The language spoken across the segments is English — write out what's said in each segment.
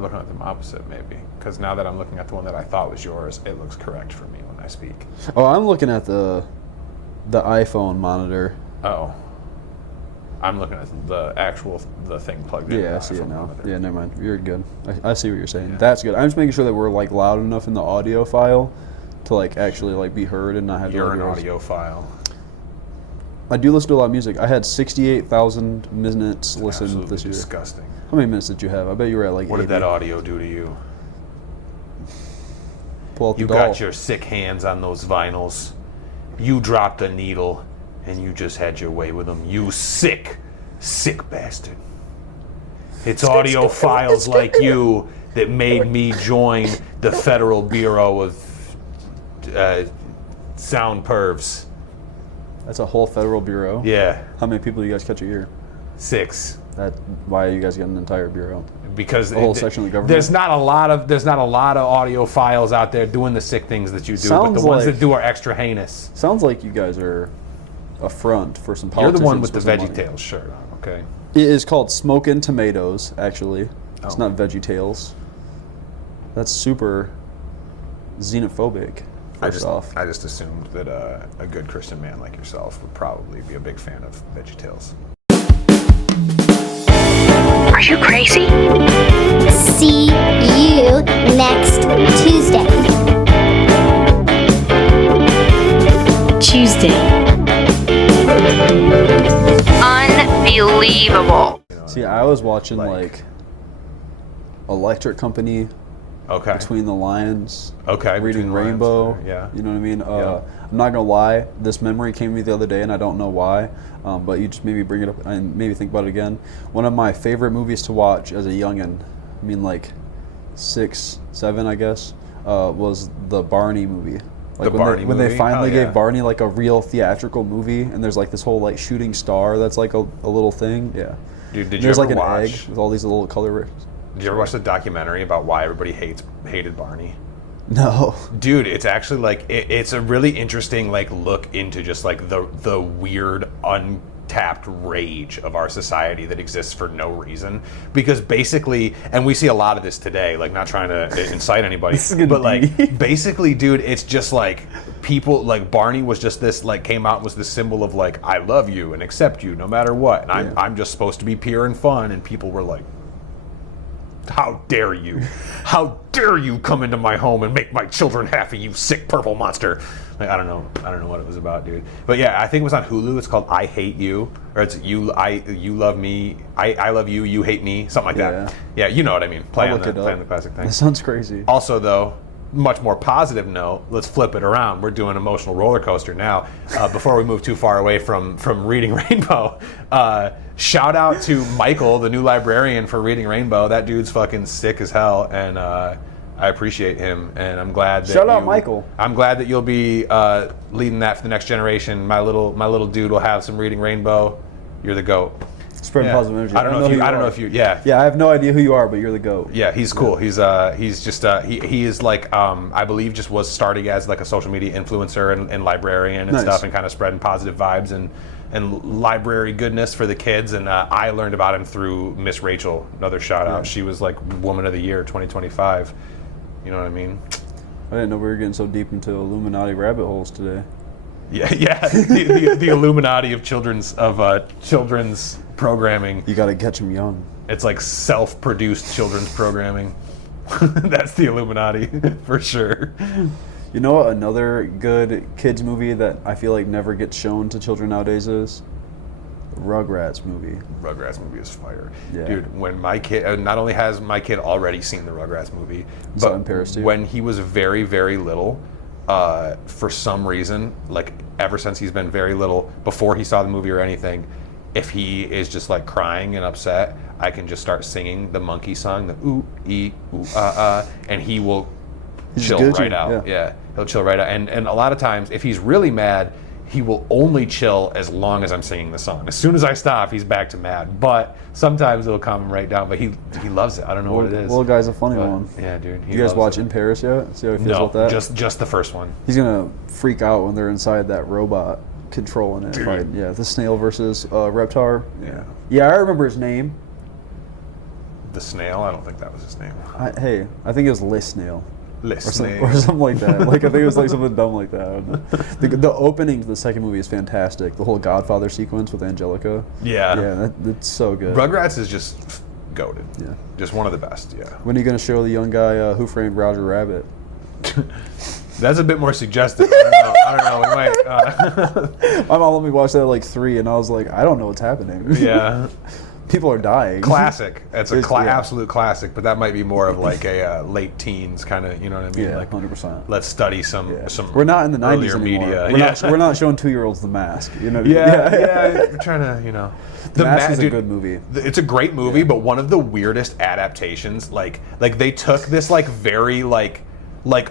we're looking at them opposite, maybe. Because now that I'm looking at the one that I thought was yours, it looks correct for me when I speak. Oh, I'm looking at the iPhone monitor. Oh. I'm looking at the thing plugged in. Yeah, I see it now. Monitor. Yeah, never mind. You're good. I see what you're saying. Yeah. That's good. I'm just making sure that we're like loud enough in the audio file to like actually like be heard and not have. You're an audio file. I do listen to a lot of music. I had 68,000 minutes listened this year. Disgusting. How many minutes did you have? I bet you were at like. What 80. did that audio do to you? Pull out the You doll. got your sick hands on those vinyls. You dropped a needle, and you just had your way with them. You sick bastard. It's audiophiles like you that made me join the Federal Bureau of Sound Pervs. That's a whole federal bureau. Yeah, How many people do you guys catch a year? 6. Why are you guys getting an entire bureau? Because A whole section of the government? there's not a lot of audiophiles out there doing the sick things that you do, but Sounds the ones like- that do are extra heinous. Sounds like you guys are a front for some You're politicians. the one with the some money. VeggieTales shirt on, okay? It is called Smokin' Tomatoes, actually. It's Oh. not VeggieTales. That's super xenophobic, first off. I just assumed that a good Christian man like yourself would probably be a big fan of VeggieTales. Are you crazy? See you next Tuesday. Tuesday. Unbelievable. See, I was watching like Electric Company, Okay. Between the Lines, Okay. Reading Between the Lines, Rainbow. yeah. You know what I mean? Yeah. I'm not gonna lie. This memory came to me the other day, and I don't know why. But you just made me bring it up and maybe think about it again. One of my favorite movies to watch as a youngin', I mean like 6, 7, I guess, was the Barney movie. Like The Barney when they movie? finally Oh, yeah. gave Barney like a real theatrical movie, and there's like this whole like shooting star that's like a little thing. Yeah. Dude, did you There's ever like an watch? egg with all these little color. Did you ever watch the documentary about why everybody hated Barney? No. Dude, it's actually like it's a really interesting like look into just like the weird untapped rage of our society that exists for no reason. Because basically, and we see a lot of this today, like not trying to incite anybody, This is gonna but like be- basically, dude, it's just like people like Barney was just this like came out and was this symbol of like I love you and accept you no matter what, and Yeah. I'm just supposed to be pure and fun, and people were like, how dare you? How dare you come into my home and make my children happy, you sick purple monster? Like, I don't know what it was about, dude. But yeah, I think it was on Hulu. It's called I Hate You, or it's you love me, I love you, you hate me, something like that. Yeah, you know what I mean. Playing look it up. the classic thing. That sounds crazy. Also, though, much more positive note, let's flip it around. We're doing emotional roller coaster now. Before we move too far away from Reading Rainbow, shout out to Michael, the new librarian for Reading Rainbow. That dude's fucking sick as hell, and I appreciate him. And I'm glad that Shout out Michael. I'm glad that you'll be leading that for the next generation. My little dude will have some Reading Rainbow. You're the GOAT. Spreading Yeah. positive energy. I don't know if you. Yeah. Yeah, I have no idea who you are, but you're the GOAT. Yeah, he's cool. He's just he is like I believe just was starting as like a social media influencer and librarian and Nice. stuff, and kind of spreading positive vibes and library goodness for the kids. And I learned about him through Miss Rachel. Another shout out. Yeah. She was like Woman of the Year 2025. You know what I mean? I didn't know we were getting so deep into Illuminati rabbit holes today. Yeah. The Illuminati of children's programming. You got to catch them young. It's like self-produced children's programming. That's the Illuminati for sure. You know what another good kids movie that I feel like never gets shown to children nowadays is? The Rugrats movie. Rugrats movie is fire. Yeah. Dude, when my kid, not only has my kid already seen the Rugrats movie, Saw it but in Paris too? when he was very, very little, for some reason, like ever since he's been very little, before he saw the movie or anything, if he is just like crying and upset, I can just start singing the monkey song, the ooh, ee, ooh, and he will chill good right to- out. yeah. Yeah, he'll chill right out. And a lot of times, if he's really mad, he will only chill as long as I'm singing the song. As soon as I stop, he's back to mad. But sometimes it'll calm him right down. But he loves it. I don't know what it is. Little guy's a funny But, one. yeah, dude. You guys watch In Paris yet? See how he feels No, about that? just the first one. He's gonna freak out when they're inside that robot controlling it. Dude. Fighting. Yeah, the snail versus Reptar. Yeah. Yeah, I remember his name. the snail. I don't think that was his name. I think it was Le Snail. Le Or Snail. something like that. Like I think it was like something dumb like that. The opening to the second movie is fantastic. The whole Godfather sequence with Angelica. Yeah. That's so good. Rugrats is just goated. Yeah. Just one of the best. Yeah. When are you gonna show the young guy Who Framed Roger Rabbit? That's a bit more suggestive. I don't know. We might. My mom let me watch that at like 3, and I was like, I don't know what's happening. Yeah. People are dying. Classic. It's a Yeah. absolute classic, but that might be more of like a late teens kind of, you know what I mean? Yeah, like 100%. let's study some We're not in the 90s earlier anymore. media. We're not showing 2-year-olds The Mask. You know? Yeah. We're trying to, The Mask is dude, a good movie. It's a great movie, but one of the weirdest adaptations, like they took this like very like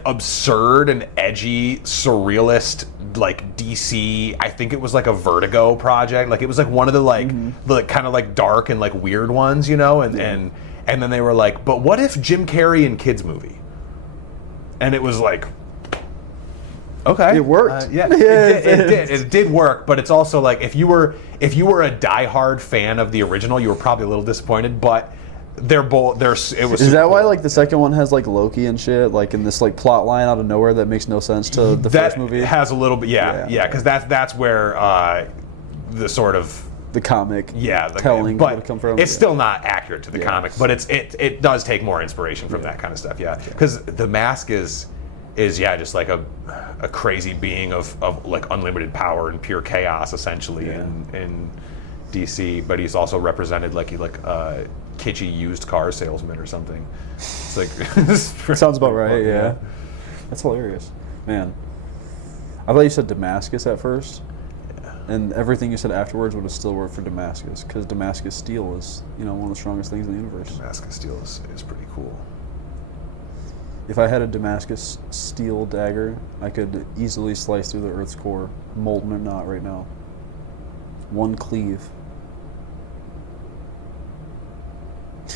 absurd and edgy surrealist like DC, I think it was like a Vertigo project, like it was like one of the like the kind of like dark and like weird ones, and then they were like, but what if Jim Carrey in kids movie? And it was like, okay, It worked. It did work, but it's also like if you were a diehard fan of the original, you were probably a little disappointed, but they're both. It was. Is that why like the second one has like Loki and shit, like in this like plot line out of nowhere that makes no sense to the first movie? Has a little bit, because that's where the sort of the comic, telling but would come from. It's still not accurate to the comic, but it does take more inspiration from that kind of stuff, because the Mask is just like a crazy being of like unlimited power and pure chaos essentially in DC, but he's also represented like kitschy used car salesman or something. It's like sounds about right. Yeah, that's hilarious, man. I thought you said Damascus at first, and everything you said afterwards would have still worked for Damascus, because Damascus steel is one of the strongest things in the universe. Damascus steel is pretty cool. If I had a Damascus steel dagger, I could easily slice through the Earth's core, molten or not, right now. One cleave.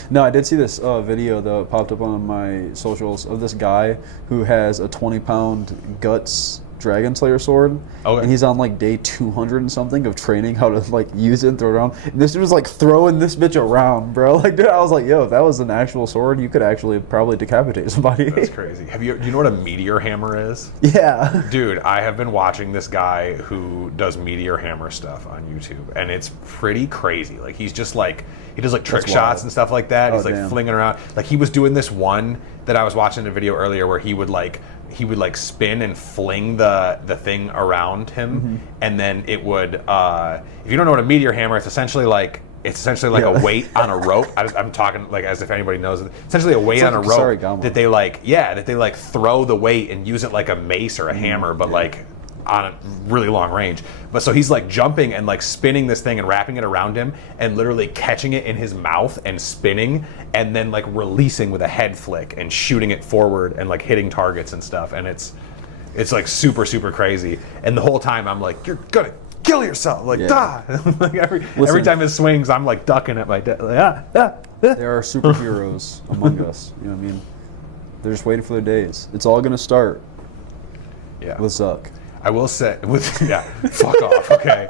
No, I did see this video that popped up on my socials of this guy who has a 20-pound Guts Dragon Slayer sword, and he's on like day 200 and something of training how to like use it and throw it around. And this dude was like throwing this bitch around, bro. Like, dude, I was like, yo, if that was an actual sword, you could actually probably decapitate somebody. That's crazy. Do you know what a meteor hammer is? Yeah. Dude, I have been watching this guy who does meteor hammer stuff on YouTube, and it's pretty crazy. Like he does like trick shots and stuff like that. He's like flinging around. Like he was doing this one that I was watching a video earlier where he would spin and fling the thing around him, and then it would. If you don't know what a meteor hammer, it's essentially like a weight on a rope. I'm talking like as if anybody knows it. Essentially a weight on a rope that they throw the weight and use it like a mace or a hammer, but like on a really long range. But so he's like jumping and like spinning this thing and wrapping it around him and literally catching it in his mouth and spinning and then like releasing with a head flick and shooting it forward and like hitting targets and stuff. And it's like super, super crazy. And the whole time I'm like, you're gonna kill yourself. Like, like every time it swings, I'm like ducking at my There are superheroes among us. You know what I mean? They're just waiting for their days. It's all gonna start with Zuck. I will say, fuck off, okay.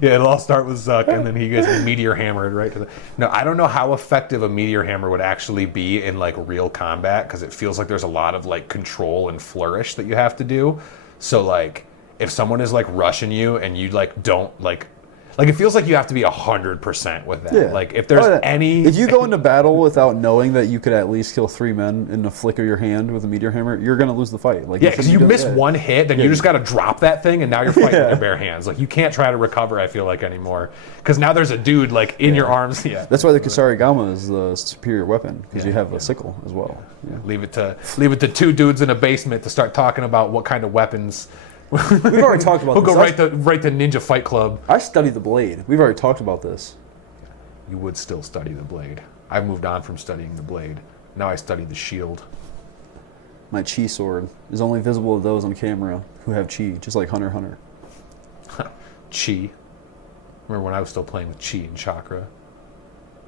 It'll all start with Zuck, and then he gets meteor hammered right to the... No, I don't know how effective a meteor hammer would actually be in, like, real combat, because it feels like there's a lot of, like, control and flourish that you have to do. So, like, if someone is, like, rushing you, and you, like, don't, like, it feels like you have to be 100% with that. Yeah. Like, if there's If you go into battle without knowing that you could at least kill 3 men in a flick of your hand with a meteor hammer, you're going to lose the fight. Like, because you miss one hit, then you just got to drop that thing, and now you're fighting with your bare hands. Like, you can't try to recover, I feel like, anymore. Because now there's a dude, like, in your arms. Yeah. That's why the Kusarigama is the superior weapon, because you have a sickle as well. Yeah. Leave it to 2 dudes in a basement to start talking about what kind of weapons... We've already talked about this. We'll go right to Ninja Fight Club. I study the blade. We've already talked about this. You would still study the blade. I've moved on from studying the blade. Now I study the shield. My chi sword is only visible to those on camera who have chi, just like Hunter x Hunter. Chi. Remember when I was still playing with chi and chakra?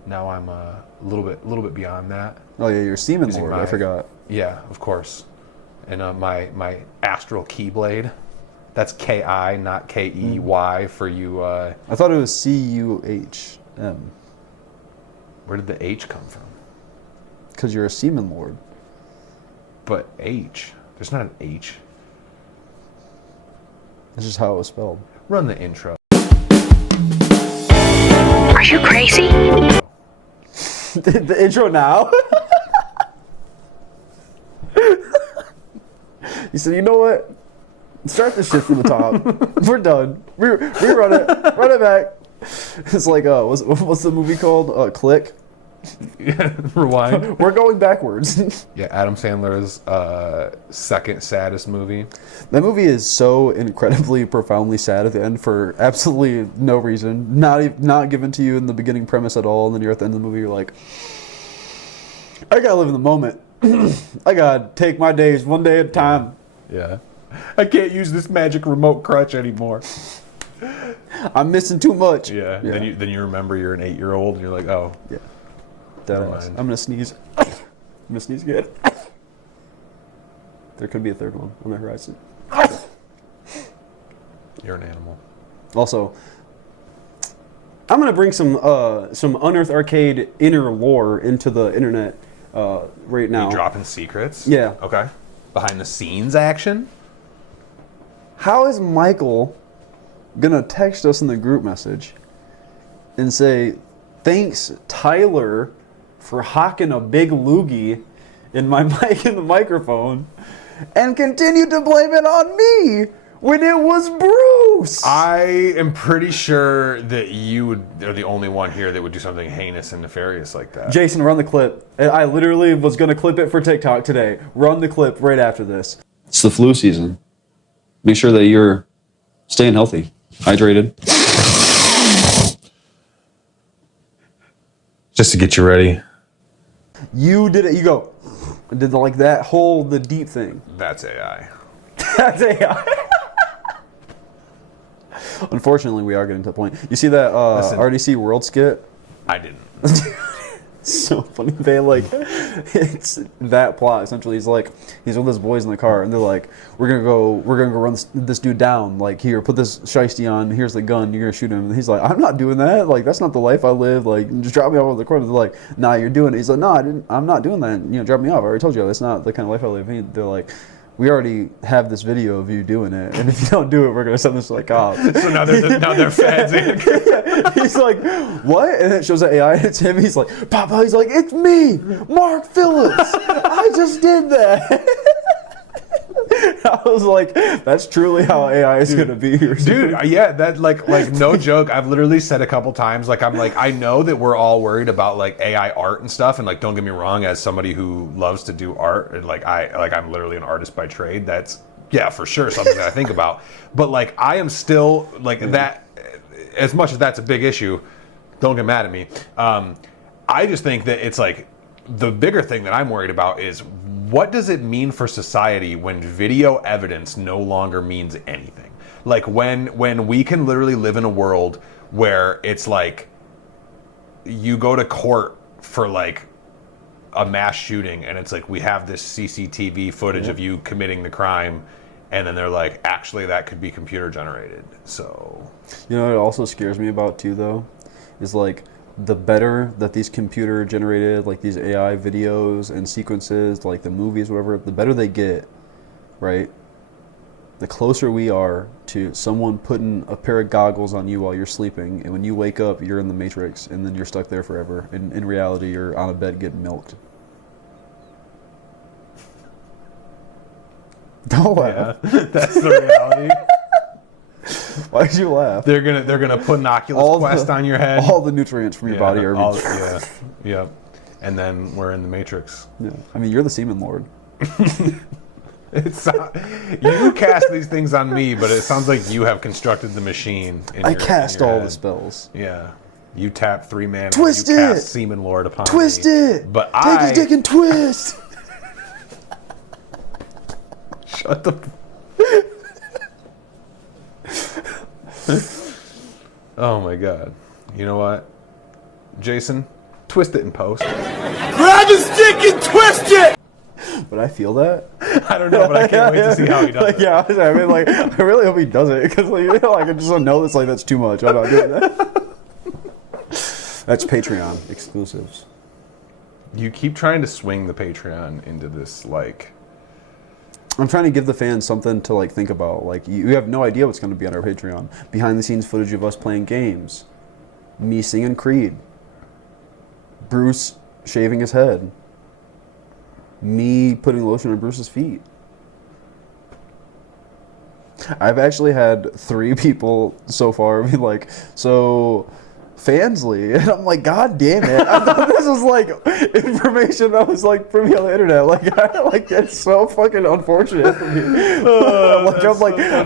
Now I'm a little bit beyond that. Oh yeah, you're Seaman Lord. I forgot. Yeah, of course. And my astral keyblade. That's K-I, not K-E-Y for you. I thought it was C-U-H-M. Where did the H come from? Because you're a semen lord. But H. There's not an H. That's just how it was spelled. Run the intro. Are you crazy? The intro now? You said, you know what? Start this shit from the top. We're done. Rerun it. Run it back. It's like, what's the movie called? Click. Rewind. We're going backwards. Yeah, Adam Sandler's second saddest movie. That movie is so incredibly profoundly sad at the end for absolutely no reason. Not given to you in the beginning premise at all, and then you're at the end of the movie, you're like, I gotta live in the moment. I gotta take my days one day at a time. Yeah. I can't use this magic remote crutch anymore. I'm missing too much. Yeah. Then you remember you're an 8-year-old and you're like, oh. Yeah. Never Deadass. mind. I'm gonna sneeze. I'm gonna sneeze good. There could be a third one on the horizon. You're an animal. Also, I'm gonna bring some Unearthed Arcade inner lore into the internet right now. You dropping secrets? Yeah. Okay. Behind the scenes action? How is Michael gonna text us in the group message and say, "Thanks, Tyler, for hawking a big loogie in my mic in the microphone," and continue to blame it on me when it was Bruce? I am pretty sure that you are the only one here that would do something heinous and nefarious like that. Jason, run the clip. I literally was gonna clip it for TikTok today. Run the clip right after this. It's the flu season. Make sure that you're staying healthy, hydrated. Just to get you ready. You did it. You go. Did the deep thing. That's AI. That's AI. Unfortunately, we are getting to the point. You see that Listen. RDC World skit? I didn't. So funny. It's that plot essentially. He's with his boys in the car, and they're like, "We're gonna go run this dude down. Like, here, put this shiesty on. Here's the gun. You're gonna shoot him." And he's like, "I'm not doing that. Like, that's not the life I live. Like, just drop me off at the corner." They're like, "Nah, you're doing it." He's like, "No, I'm not doing that. You know, drop me off. I already told you that's not the kind of life I live." They're like, "We already have this video of you doing it, and if you don't do it, we're gonna send this to the cops." So now they're feds. He's like, "What?" And it shows the AI, and it's him. He's like, "Papa," he's like, "It's me, Mark Phillips. I just did that." I was like, that's truly how AI is gonna be here. Dude, yeah, that like no joke. I've literally said a couple times, I know that we're all worried about like AI art and stuff, and like don't get me wrong, as somebody who loves to do art, and I'm literally an artist by trade. That's for sure something that I think about. But like I am still like that. As much as that's a big issue, don't get mad at me. I just think that it's like the bigger thing that I'm worried about is what does it mean for society when video evidence no longer means anything? Like when we can literally live in a world where it's like you go to court for like a mass shooting and it's like we have this CCTV footage of you committing the crime, and then they're like, actually that could be computer generated. So You know what it also scares me about too, though, is like the better that these computer generated, like these AI videos and sequences, like the movies, whatever, the better they get, right? The closer we are to someone putting a pair of goggles on you while you're sleeping, and when you wake up, you're in the Matrix, and then you're stuck there forever. And in reality, you're on a bed getting milked. Don't laugh. that's the reality. Why did you laugh? They're gonna put an Oculus Quest on your head. All the nutrients from your body are. Yeah. And then we're in the Matrix. Yeah. I mean, you're the semen lord. It's you cast these things on me, but it sounds like you have constructed the machine. I cast all head. the spells. Yeah. You tap 3 mana. Twist you it. Cast Semen Lord upon Twist me. it. But Take his dick and twist. Shut the. Oh my god. You know what? Jason, twist it in post. Grab his dick and twist it! But I feel that. I don't know, but I can't wait to see how he does it. Yeah, I mean, like, I really hope he does it because, like, I just don't know this. Like, that's too much. I'm not doing that. That's Patreon exclusives. You keep trying to swing the Patreon into this, like... I'm trying to give the fans something to like think about. Like you have no idea what's going to be on our Patreon. Behind the scenes footage of us playing games, me singing Creed, Bruce shaving his head, me putting lotion on Bruce's feet. I've actually had 3 people so far be like, so Fansly, and I'm like, God damn it! I thought this was like information that was like from the internet. Like that's so fucking unfortunate for me.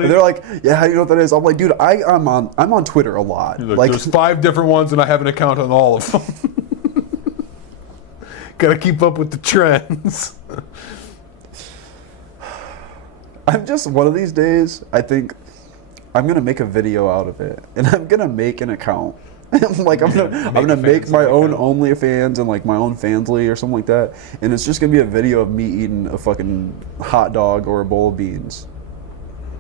They're like, yeah, how do you know what that is? I'm like, dude, I'm on Twitter a lot. Like, there's 5 different ones, and I have an account on all of them. Gotta keep up with the trends. I'm just one of these days. I think I'm gonna make a video out of it, and I'm gonna make an account. Like I'm gonna make my own OnlyFans and like my own Fansly or something like that, and it's just gonna be a video of me eating a fucking hot dog or a bowl of beans.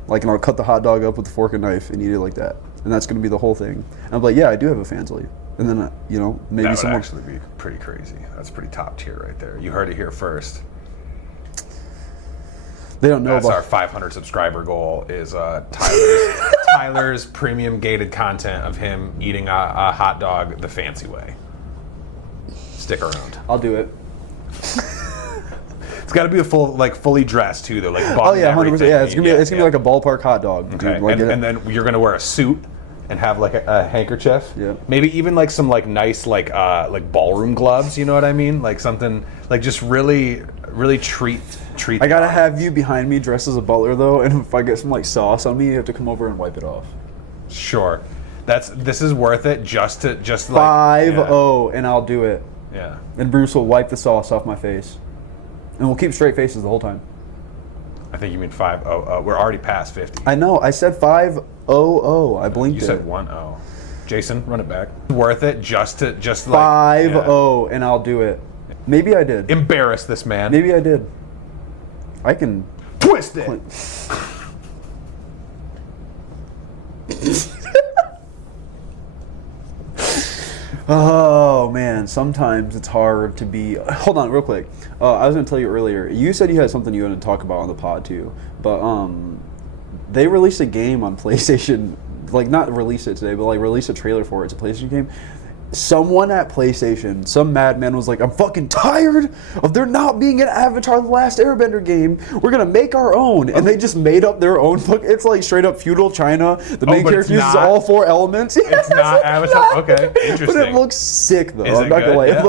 Like, and I'll cut the hot dog up with a fork and knife and eat it like that, and that's gonna be the whole thing. And I'm like, yeah, I do have a Fansly, and then maybe that would someone actually be pretty crazy. That's pretty top tier right there. You heard it here first. They don't know That's about our 500 subscriber goal. Is Tyler's premium gated content of him eating a hot dog the fancy way. Stick around. I'll do it. It's got to be a fully dressed too, though. Like Oh yeah, 100%. Yeah, it's gonna be like a ballpark hot dog. Okay, Dude. Like and then you're gonna wear a suit and have like a handkerchief. Yeah. Maybe even like some like nice like ballroom gloves. You know what I mean? Like something like just really treat. I gotta have you behind me dressed as a butler though, and if I get some like sauce on me, you have to come over and wipe it off. Sure, this is worth it. Just like 5-0, and I'll do it. Yeah. And Bruce will wipe the sauce off my face, and we'll keep straight faces the whole time. I think you mean 5-0. We're already past 50. I know. I said 5-0. I blinked. You said 1-0. Jason, run it back. Worth it. Just like 5-0, and I'll do it. Maybe I did. Embarrass this man. Maybe I did. I can twist it. Oh man, sometimes it's hard to be. Hold on, real quick. I was gonna tell you earlier. You said you had something you wanted to talk about on the pod too, but they released a game on PlayStation. Like not released it today, but like released a trailer for it. It's a PlayStation game. Someone at PlayStation, some madman was like, I'm fucking tired of there not being an Avatar The Last Airbender game. We're going to make our own. And they just made up their own. It's like straight up feudal China. The main character uses all 4 elements. It's not Avatar. Okay, interesting. But it looks sick though. Is I'm it not good? going to lie. Yeah,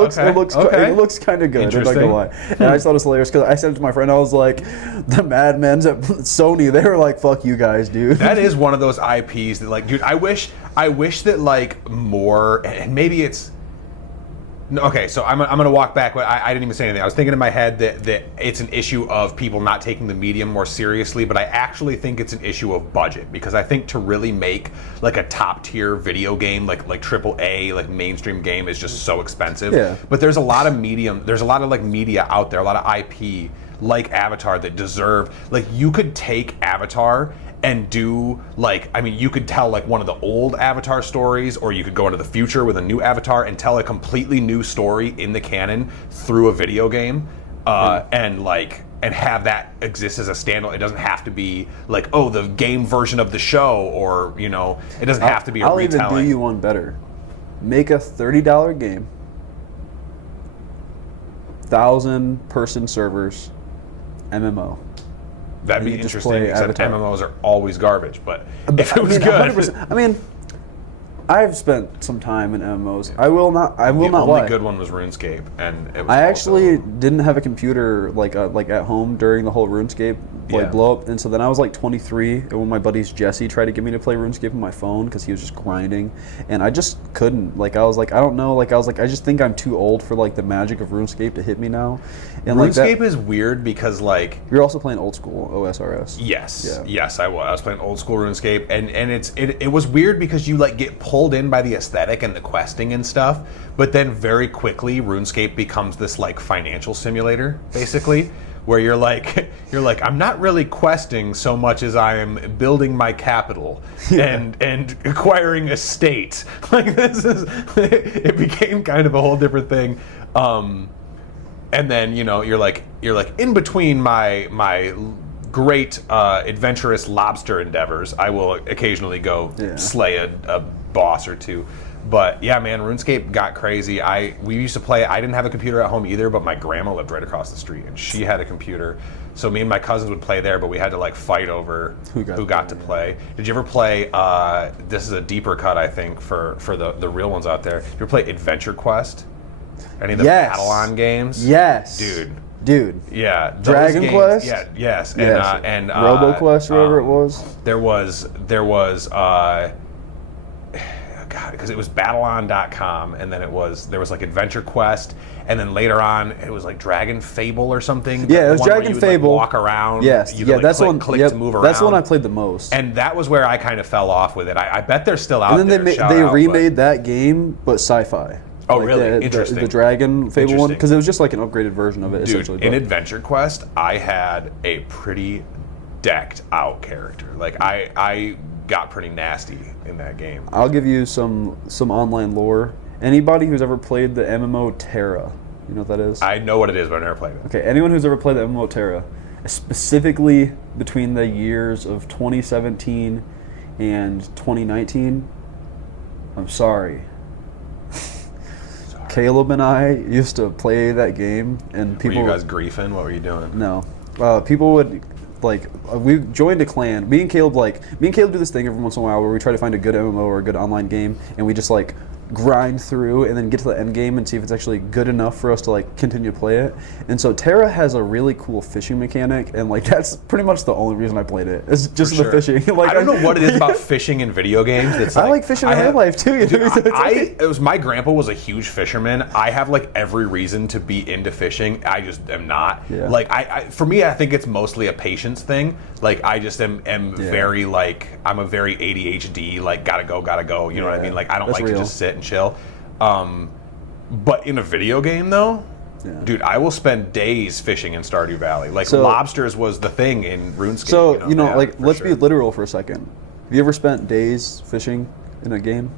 It looks kind of good. I'm not going to lie. And I just thought it was hilarious because I said it to my friend. I was like, the madmen at Sony, they were like, fuck you guys, dude. That is one of those IPs that like, dude, I wish that like more, and maybe it's okay. So I'm gonna walk back, but I didn't even say anything. I was thinking in my head that it's an issue of people not taking the medium more seriously, but I actually think it's an issue of budget, because I think to really make like a top tier video game, like AAA, like mainstream game, is just so expensive. Yeah. But there's a lot of like media out there, a lot of IP like Avatar that deserve, like, you could take Avatar and do like, I mean, you could tell like one of the old Avatar stories, or you could go into the future with a new Avatar and tell a completely new story in the canon through a video game, and have that exist as a standalone. It doesn't have to be like, oh, the game version of the show, or it doesn't have to be a retelling. I'll even do you one better. Make a $30 game, 1,000-person servers, MMO. That'd be you just interesting, play except Avatar. MMOs are always garbage. But if it was good, 100%. I mean, I've spent some time in MMOs. I will not lie. The only good one was RuneScape, and it was I actually didn't have a computer like at home during the whole RuneScape blow up, and so then I was like 23, and when my buddies Jesse tried to get me to play RuneScape on my phone because he was just grinding, and I just couldn't. Like I was like, I don't know. Like I was like, I just think I'm too old for like the magic of RuneScape to hit me now. And RuneScape is weird because like you're also playing old school OSRS. Yes, I was playing old school RuneScape, and it was weird because you like get pulled in by the aesthetic and the questing and stuff, but then very quickly RuneScape becomes this like financial simulator basically, where you're like I'm not really questing so much as I am building my capital and acquiring a state. Like this is it became kind of a whole different thing. And then you're like in between my great adventurous lobster endeavors, I will occasionally go slay a boss or two. But yeah, man, RuneScape got crazy. We used to play. I didn't have a computer at home either, but my grandma lived right across the street, and she had a computer. So me and my cousins would play there, but we had to like fight over who got to play. Did you ever play? This is a deeper cut, I think, for the real ones out there. Did you ever play Adventure Quest? Any of the Battle-On games? Yes, dude. Yeah, Dragon games, Quest. Yeah, yes, and RoboQuest, whatever it was. There was God, because it was Battle-On.com, and then there was like Adventure Quest, and then later on it was like Dragon Fable or something. Yeah, it was Dragon Fable. Like, walk around. Yes, that's one. Click to move around. That's the one I played the most. And that was where I kind of fell off with it. I bet they're still out. And then there. they remade that game, but sci-fi. Oh, like really? Interesting. The Dragon Fable one, because it was just like an upgraded version of it. Dude, essentially. in Adventure Quest, I had a pretty decked out character. Like I got pretty nasty in that game. I'll give you some online lore. Anybody who's ever played the MMO Terra, you know what that is? I know what it is, but I've never played it. Okay, anyone who's ever played the MMO Terra, specifically between the years of 2017 and 2019, I'm sorry. Caleb and I used to play that game, and people. Were you guys griefing? What were you doing? No, people would. Like we joined a clan. Me and Caleb do this thing every once in a while where we try to find a good MMO or a good online game, and we just like grind through and then get to the end game and see if it's actually good enough for us to like continue to play it. And so Terra has a really cool fishing mechanic, and like that's pretty much the only reason I played it. It's just the fishing. Like I don't know what it is about fishing in video games. That's I like fishing in real life too. It was my grandpa was a huge fisherman. I have like every reason to be into fishing. I just am not. Yeah. Like for me, I think it's mostly a patience thing. Like I just am very like I'm a very ADHD. Like gotta go. You know what I mean? Like I don't like to just sit and chill. But in a video game though, dude, I will spend days fishing in Stardew Valley. Like lobsters was the thing in RuneScape. So let's be literal for a second. Have you ever spent days fishing in a game?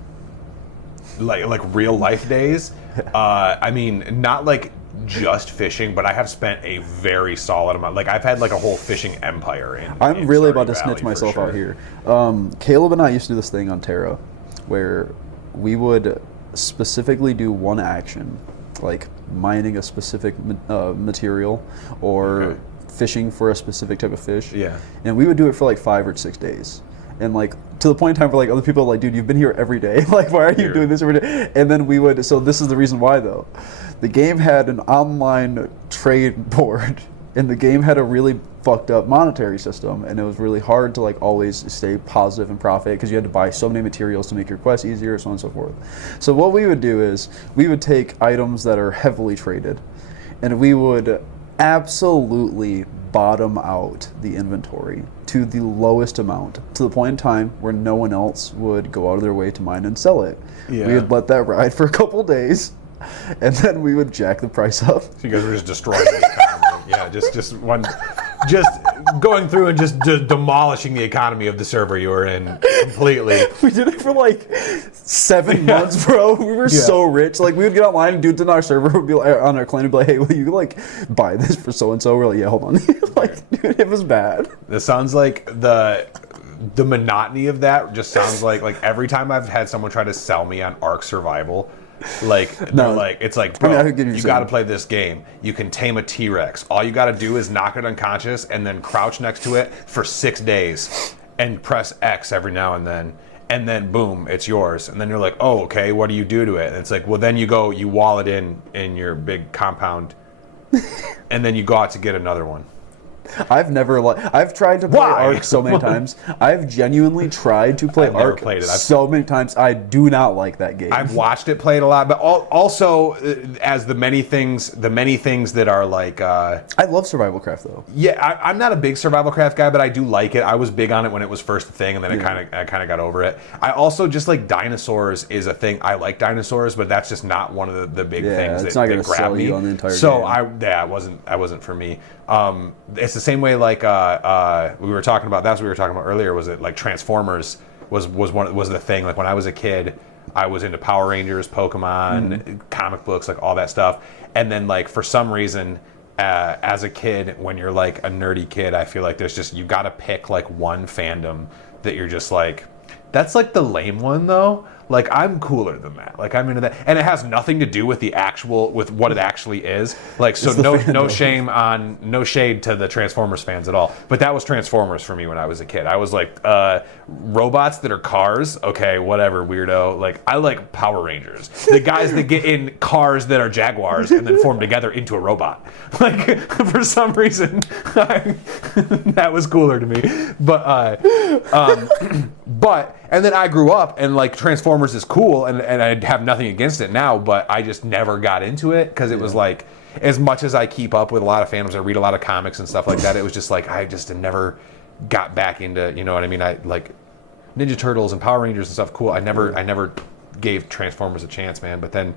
Like real life days? I mean, not like just fishing, but I have spent a very solid amount. Like I've had like a whole fishing empire in. I'm really Stardew about to Valley snitch myself for sure. out here. Caleb and I used to do this thing on Terra, where we would specifically do one action, like mining a specific material or fishing for a specific type of fish. Yeah. And we would do it for like 5 or 6 days. And like to the point in time where like other people are like, dude, you've been here every day. Like, why are you doing this every day? And then we would. So this is the reason why though. The game had an online trade board, and the game had a really fucked up monetary system, and it was really hard to like always stay positive and profit because you had to buy so many materials to make your quest easier, so on and so forth. So what we would do is we would take items that are heavily traded, and we would absolutely bottom out the inventory to the lowest amount, to the point in time where no one else would go out of their way to mine and sell it. Yeah. We would let that ride for a couple days, and then we would jack the price up. So you guys were just destroying the economy. Yeah, just going through and just demolishing the economy of the server you were in completely. We did it for like 7 months, bro. We were so rich. Like we would get online, and dudes in our server would be like, on our clan would be like, "Hey, will you like buy this for so and so?" We're like, "Yeah, hold on." Like, dude, it was bad. This sounds like the monotony of that just sounds like every time I've had someone try to sell me on Ark Survival. Like they're like, it's like, bro, you got to play this game. You can tame a T-Rex. All you got to do is knock it unconscious and then crouch next to it for 6 days and press X every now and then boom, it's yours. And then you're like, oh, okay, what do you do to it? And it's like, well, then you wall it in your big compound, and then you go out to get another one. I've tried to play Why? Ark so many times. I've genuinely tried to play I've never Ark played it. so many times. I do not like that game. I've watched it played a lot, but also as the many things that are like. I love survival craft though. Yeah, I'm not a big survival craft guy, but I do like it. I was big on it when it was first a thing, and then I kind of got over it. I also just like dinosaurs is a thing. I like dinosaurs, but that's just not one of the big things it's that, not gonna that grab sell me. you on the entire so game. I wasn't for me. It's the same way like we were talking about. That's what we were talking about earlier. Was it like Transformers was the thing? Like when I was a kid, I was into Power Rangers, Pokemon, comic books, like all that stuff. And then like for some reason, as a kid, when you're like a nerdy kid, I feel like there's just you got to pick like one fandom that you're just like. That's like the lame one though. Like I'm cooler than that. Like I'm into that, and it has nothing to do with with what it actually is. Like so, no shade to the Transformers fans at all. But that was Transformers for me when I was a kid. I was like, robots that are cars. Okay, whatever, weirdo. Like I like Power Rangers, the guys that get in cars that are Jaguars and then form together into a robot. Like for some reason, that was cooler to me. But and then I grew up and like Transformers is cool and I have nothing against it now, but I just never got into it because it was like, as much as I keep up with a lot of fandoms, I read a lot of comics and stuff like that, it was just like, I just never got back into, you know what I mean? I like Ninja Turtles and Power Rangers and stuff, cool. I never gave Transformers a chance, man. But then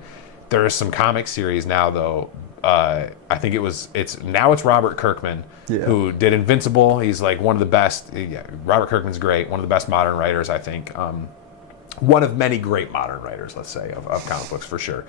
there is some comic series now though. I think it's Robert Kirkman who did Invincible. He's like one of the best. Yeah, Robert Kirkman's great. One of the best modern writers, I think. One of many great modern writers, let's say, of comic books for sure.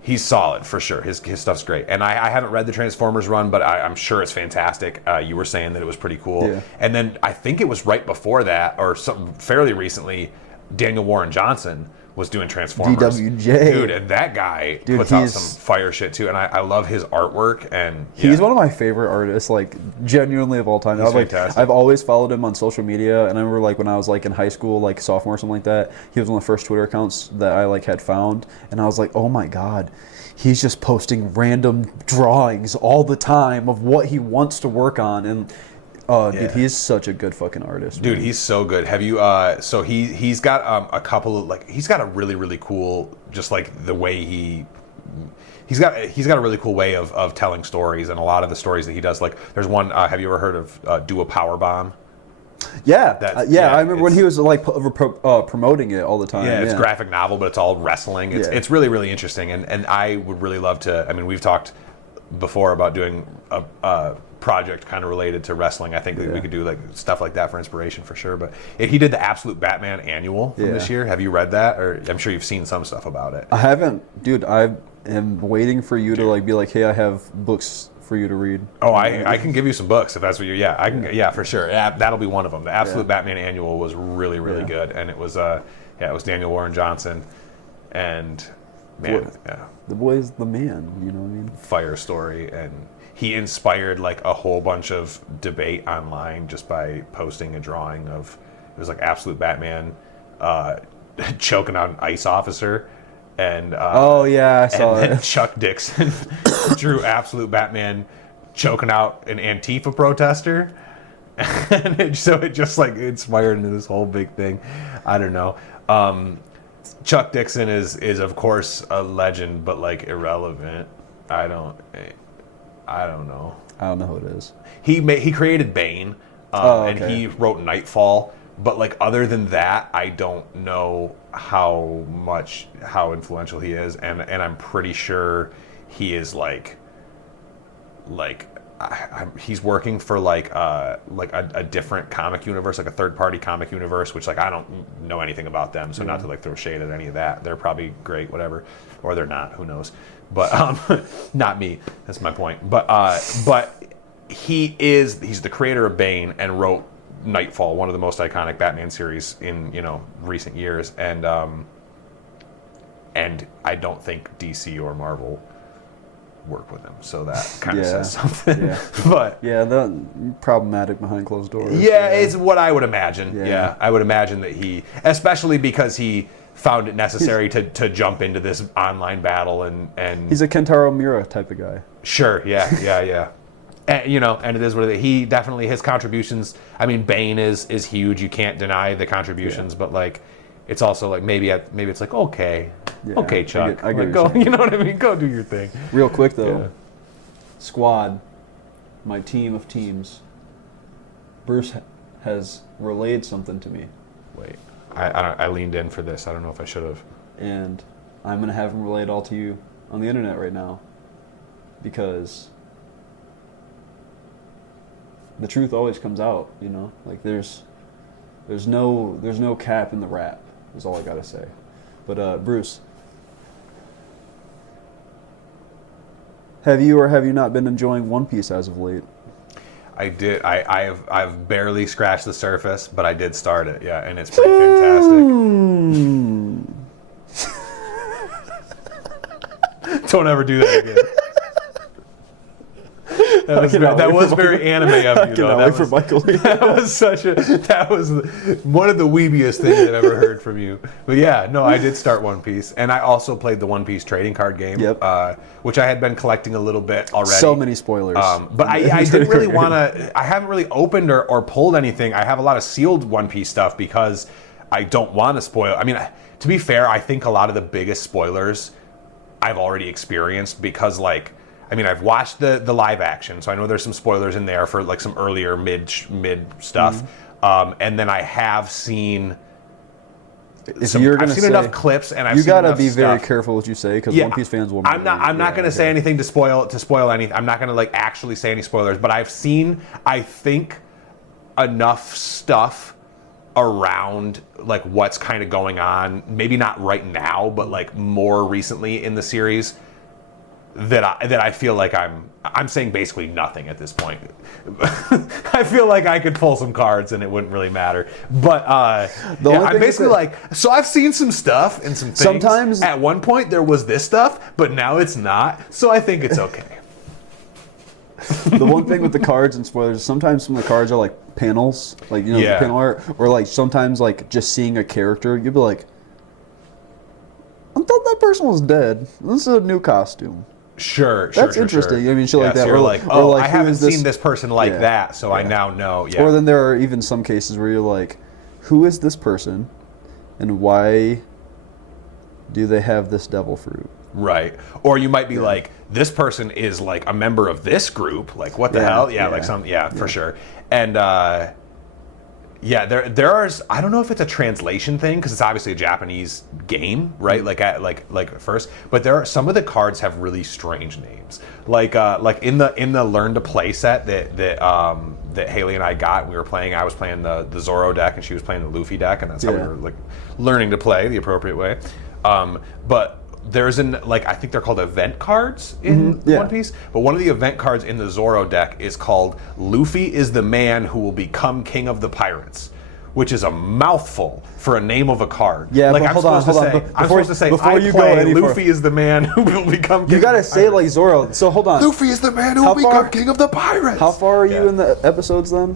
He's solid for sure. His stuff's great. And I haven't read the Transformers run, but I'm sure it's fantastic. You were saying that it was pretty cool. Yeah. And then I think it was right before that, or something fairly recently, Daniel Warren Johnson was doing Transformers. DWJ. Dude, and that guy puts out some fire shit too. And I love his artwork. And he's one of my favorite artists, like genuinely of all time. He's fantastic. I've always followed him on social media. And I remember like when I was like in high school, like sophomore or something like that, he was one of the first Twitter accounts that I like had found. And I was like, oh my God, he's just posting random drawings all the time of what he wants to work on. And dude, he's such a good fucking artist. Dude, he's so good. Have you? So he's got a couple of like he's got a really cool just like the way he's got a really cool way of telling stories, and a lot of the stories that he does. Like there's one. Have you ever heard of Do a Power Bomb? Yeah, I remember when he was like promoting it all the time. Yeah, it's a graphic novel, but it's all wrestling. It's really interesting, and I would really love to. I mean, we've talked before about doing a project kind of related to wrestling. I think that we could do like stuff like that for inspiration for sure. But he did the Absolute Batman annual from this year. Have you read that? Or I'm sure you've seen some stuff about it. I haven't, dude. I am waiting for you to like be like, hey, I have books for you to read. Oh, I can give you some books if that's what you. Yeah, I can. Yeah, for sure. Yeah, that'll be one of them. The Absolute Batman annual was really good, and it was it was Daniel Warren Johnson, and man, the boy's the man. You know what I mean? Fire story, and he inspired like a whole bunch of debate online just by posting a drawing of it was like Absolute Batman choking out an ICE officer. And I saw and then it. Chuck Dixon drew Absolute Batman choking out an Antifa protester, and it just like inspired into this whole big thing. I don't know. Chuck Dixon is of course a legend, but like irrelevant. I don't know. I don't know who it is. He created Bane, and he wrote Nightfall. But like other than that, I don't know how influential he is, and I'm pretty sure he is he's working for like a different comic universe, like a third party comic universe, which like I don't know anything about them, so not to like throw shade at any of that. They're probably great, whatever, or they're not. Who knows? But not me. That's my point. But he's the creator of Bane and wrote Nightfall, one of the most iconic Batman series in recent years, and I don't think DC or Marvel work with him, so that kind of says something. Yeah. But the problematic behind closed doors. It's what I would imagine. Yeah, I would imagine that he, especially because he found it necessary to jump into this online battle and he's a Kentaro Miura type of guy. Sure, yeah. and it is what it is. He definitely, his contributions, I mean, Bane is huge. You can't deny the contributions, but like, it's also like maybe it's like, okay, Chuck, I get go, you know what I mean? Go do your thing. Real quick though, squad, my team of teams. Bruce has relayed something to me. Wait, I leaned in for this. I don't know if I should have. And I'm gonna have him relay it all to you on the internet right now, because the truth always comes out. You know, like there's no cap in the rap. Is all I gotta say. But Bruce, have you or have you not been enjoying One Piece as of late? I did. I've barely scratched the surface, but I did start it. Yeah, and it's pretty fantastic. Don't ever do that again. That was very anime of you, though. That was one of the weebiest things I've ever heard from you. But yeah, no, I did start One Piece, and I also played the One Piece trading card game, which I had been collecting a little bit already. So many spoilers. But I didn't really want to. I haven't really opened or pulled anything. I have a lot of sealed One Piece stuff because I don't want to spoil. I mean, to be fair, I think a lot of the biggest spoilers I've already experienced because, like, I mean, I've watched the live action, so I know there's some spoilers in there for like some earlier mid stuff, and then I have seen. I've seen enough clips, and I've seen enough be very stuff. careful what you say, because One Piece fans will. I'm not going to say anything to spoil anything. I'm not going to like actually say any spoilers, but I've seen, I think, enough stuff around like what's kind of going on. Maybe not right now, but like more recently in the series. That I feel like I'm saying basically nothing at this point. I feel like I could pull some cards and it wouldn't really matter. But I'm basically like, so I've seen some stuff and some things. Sometimes at one point there was this stuff, but now it's not. So I think it's okay. The one thing with the cards and spoilers is sometimes some of the cards are like panels, like the panel art, or like sometimes like just seeing a character, you'd be like, I thought that person was dead. This is a new costume. Sure, that's interesting. Sure. I mean, shit like that. So you're like, I haven't seen this person like Yeah. that, so I now know. Yeah. Or then there are even some cases where you're like, who is this person, and why do they have this devil fruit? Right. Or you might be like, this person is like a member of this group. Like, what the hell? Yeah, like some, for sure. And there are. I don't know if it's a translation thing because it's obviously a Japanese game, right? Like at first, but there are some of the cards have really strange names. Like in the Learn to Play set that Haley and I got. We were playing. I was playing the Zoro deck and she was playing the Luffy deck, and that's how we were like learning to play the appropriate way. But there's I think they're called event cards in One Piece, but one of the event cards in the Zoro deck is called Luffy is the man who will become king of the pirates, which is a mouthful for a name of a card. Yeah, like but hold on. I'm supposed to say before you go Luffy is the man who will become king. You gotta say it like Zoro. So hold on. Luffy is the man who will become king of the pirates. How far are you in the episodes then?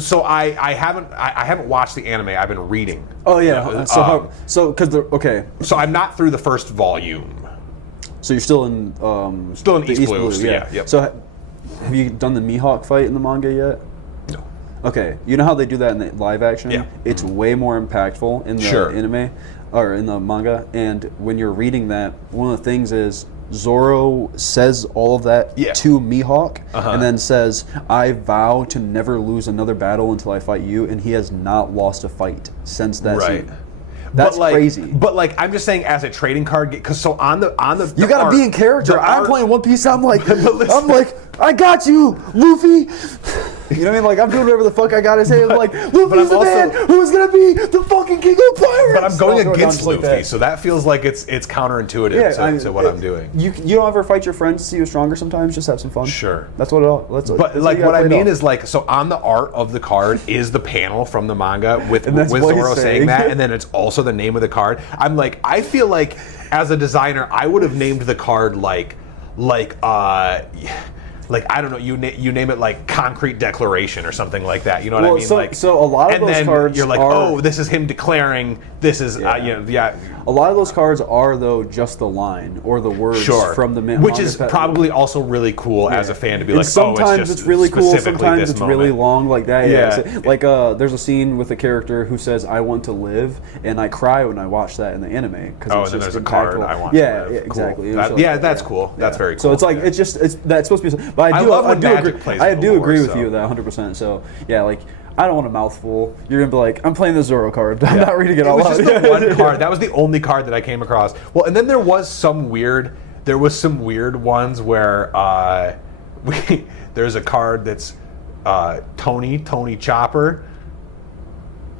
So I haven't watched the anime. I've been reading. Oh yeah. So I'm not through the first volume. So you're still in East Blue. Yeah. Yep. So have you done the Mihawk fight in the manga yet? No. Okay, you know how they do that in the live action? Yeah. It's way more impactful in the anime, or in the manga, and when you're reading that, one of the things is Zoro says all of that to Mihawk, and then says, I vow to never lose another battle until I fight you, and he has not lost a fight since that scene. That's crazy. But I'm just saying, as a trading card, because so on the you gotta be in character. I'm playing One Piece. I'm like, I got you, Luffy. You know what I mean? Like, I'm doing whatever the fuck I gotta say. I'm like, Luffy's the man who's gonna be the fucking king of pirates. But I'm going against Luffy, so that feels like it's counterintuitive to what I'm doing. You don't ever fight your friends to see who's stronger sometimes? Just have some fun. Sure. That's what it all. But like what I mean is like, so on the art of the card is the panel from the manga with Zoro saying that, and then it's also the name of the card. I'm like, I feel like as a designer, I would have named the card like like I don't know, you name it like Concrete Declaration or something like that. You know what I mean? So a lot of and those then cards you're like, are, oh, this is him declaring. This is A lot of those cards are though just the line or the words from the which is probably also really cool as a fan to be like, sometimes it's really cool, sometimes it's really long like that. Yeah. Like there's a scene with a character who says, "I want to live," and I cry when I watch that in the anime because and then there's a card, "I want to live." Yeah, exactly. Cool. That's cool. That's very cool. So it's like that's supposed to be. But I do agree with you that 100%. So yeah, like. I don't want a mouthful. You're gonna be like, I'm playing the Zoro card. I'm not reading it all out. It was just the one card. That was the only card that I came across. Well, and then there was some weird ones where there's a card that's Tony Chopper,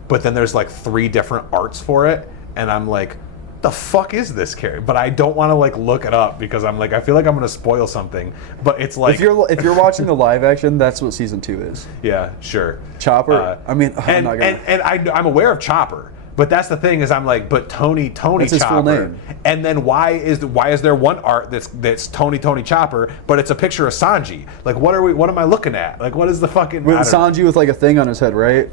but then there's like 3 different arts for it, and I'm like, the fuck is this character? But I don't want to like look it up because I'm like, I feel like I'm gonna spoil something. But it's like if you're watching the live action, that's what season 2 is. Yeah, sure. Chopper. I'm aware of Chopper, but that's the thing is I'm like, but Tony that's Chopper. His full name. And then why is there one art that's Tony Chopper, but it's a picture of Sanji? Like, what am I looking at? Like, what is the fucking with Sanji with like a thing on his head, right?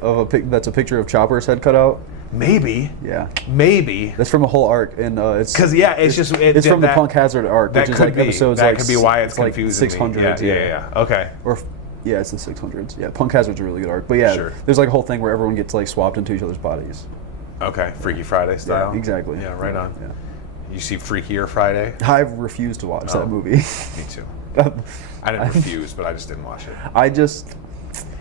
That's a picture of Chopper's head cut out. Maybe. Yeah. Maybe. That's from a whole arc, and it's because it's from the Punk Hazard arc, which is like episodes. That could be why it's like confusing. 600s. Yeah. Okay. Yeah, it's the 600s. Yeah, Punk Hazard's a really good arc, but yeah, there's like a whole thing where everyone gets like swapped into each other's bodies. Okay, Freaky Friday style. Yeah, exactly. Yeah, right on. Yeah. You see Freakier Friday? I refuse to watch that movie. Me too. I didn't refuse, but I just didn't watch it.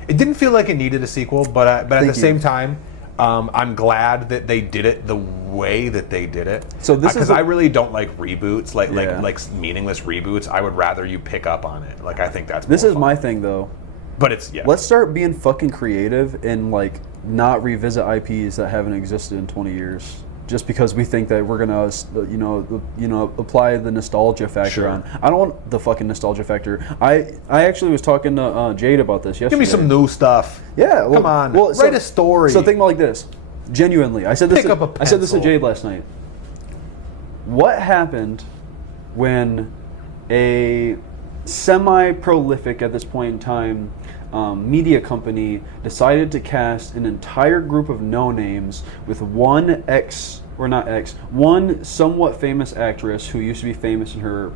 It didn't feel like it needed a sequel, but at the same time, I'm glad that they did it the way that they did it. So this is because I really don't like reboots, like meaningless reboots. I would rather you pick up on it. Like I think that's. This is fun. my thing though. But it's Let's start being fucking creative and like not revisit IPs that haven't existed in 20 years. Just because we think that we're gonna, apply the nostalgia factor on. I don't want the fucking nostalgia factor. I actually was talking to Jade about this yesterday. Give me some new stuff. Yeah, come on. Write a story. So think about it like this. Genuinely, I said this to Jade last night. What happened when a semi-prolific at this point in time media company decided to cast an entire group of no-names with one somewhat famous actress who used to be famous in her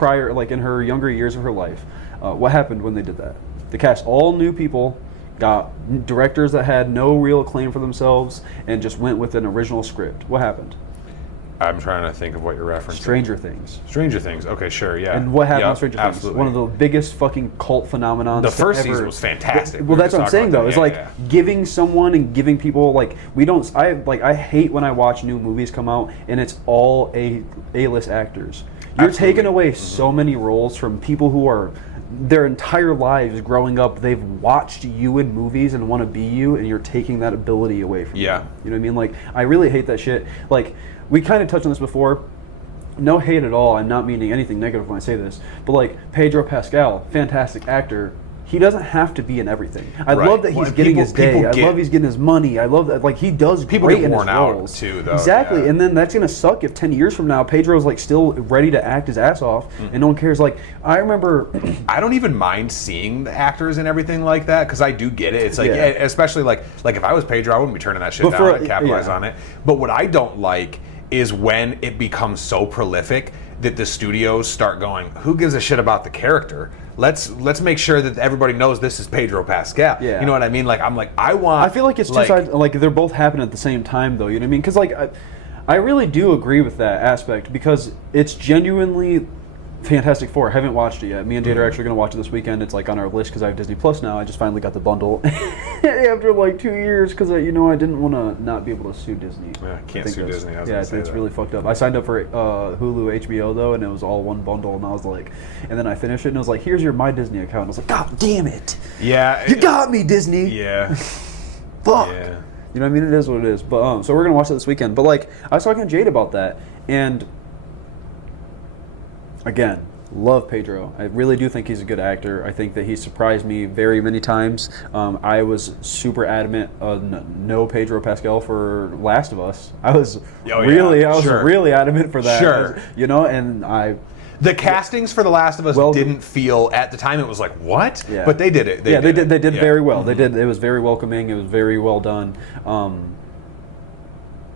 in her younger years of her life? What happened when they did that? They cast all new people, got directors that had no real acclaim for themselves, and just went with an original script. What happened? I'm trying to think of what you're referencing. Stranger Things. Stranger Things. Okay, sure, yeah. And what happened on Stranger Things? Absolutely. One of the biggest fucking cult phenomenons. The first ever. season was fantastic. Well, that's what I'm saying though. It's giving someone and giving people I hate when I watch new movies come out and it's all A-list actors. You're taking away so many roles from people who are their entire lives growing up, they've watched you in movies and want to be you, and you're taking that ability away from them. You know what I mean? Like, I really hate that shit. Like, we kind of touched on this before. No hate at all. I'm not meaning anything negative when I say this. But, like, Pedro Pascal, fantastic actor. He doesn't have to be in everything. I love that he's getting his day. I love he's getting his money. I love that, like, he does great in his roles. Too, though. Exactly. Yeah. And then that's going to suck if 10 years from now, Pedro's, like, still ready to act his ass off, and no one cares. Like, I remember... I don't even mind seeing the actors and everything like that, because I do get it. It's like, especially, like if I was Pedro, I wouldn't be turning that shit down. I'd capitalize on it. But what I don't like is when it becomes so prolific that the studios start going, who gives a shit about the character? Let's make sure that everybody knows this is Pedro Pascal. Yeah. You know what I mean? Like, I'm like, I feel like it's two sides, like they're both happening at the same time though, you know what I mean? Because like I really do agree with that aspect because it's genuinely Fantastic Four. I haven't watched it yet. Me and Jade are actually going to watch it this weekend. It's like on our list because I have Disney Plus now. I just finally got the bundle after like 2 years because I didn't want to not be able to sue Disney. Yeah, can't sue Disney. It's really fucked up. I signed up for Hulu, HBO though, and it was all one bundle. And I was like, and then I finished it and it was like, here's your My Disney account. And I was like, God damn it! Yeah, you got me, Disney. Yeah. Fuck. Yeah. You know what I mean? It is what it is. But so we're gonna watch it this weekend. But like, I was talking to Jade about that, and again, love Pedro. I really do think he's a good actor. I think that he surprised me very many times. I was super adamant no Pedro Pascal for Last of Us. I was really adamant for that. Sure. And The castings for The Last of Us didn't feel at the time. It was like what? Yeah. But they did it. They did very well. They did. It was very welcoming. It was very well done.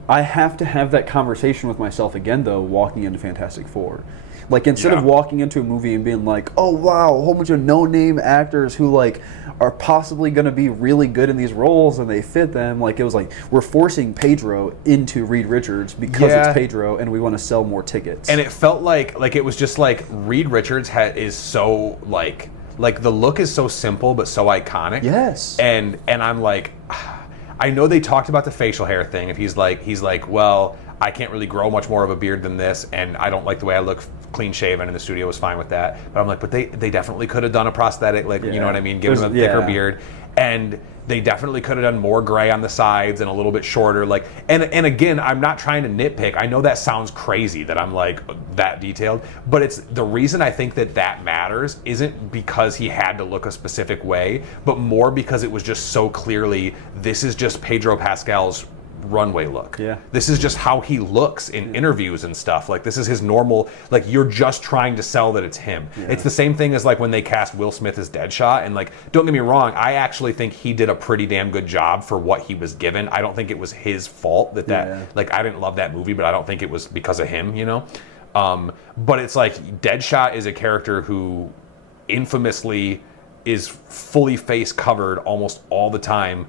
I have to have that conversation with myself again, though, walking into Fantastic Four. Like, instead of walking into a movie and being like, oh, wow, a whole bunch of no-name actors who, like, are possibly going to be really good in these roles and they fit them. Like, it was like, we're forcing Pedro into Reed Richards because it's Pedro and we want to sell more tickets. And it felt like it was just like Reed Richards is so, like the look is so simple but so iconic. Yes. And I'm like, I know they talked about the facial hair thing. If he's like, well, I can't really grow much more of a beard than this, and I don't like the way I look clean shaven, and the studio was fine with that. But I'm like, but they definitely could have done a prosthetic, like, you know what I mean, give him a thicker beard, and they definitely could have done more gray on the sides and a little bit shorter, like, and again, I'm not trying to nitpick. I know that sounds crazy that I'm like that detailed, but it's the reason I think that matters isn't because he had to look a specific way, but more because it was just so clearly this is just Pedro Pascal's runway look. Yeah. This is just how he looks in interviews and stuff. Like, this is his normal, like, you're just trying to sell that it's him. Yeah. It's the same thing as like when they cast Will Smith as Deadshot, and like, don't get me wrong, I actually think he did a pretty damn good job for what he was given. I don't think it was his fault that like, I didn't love that movie, but I don't think it was because of him, you know? But it's like, Deadshot is a character who infamously is fully face covered almost all the time,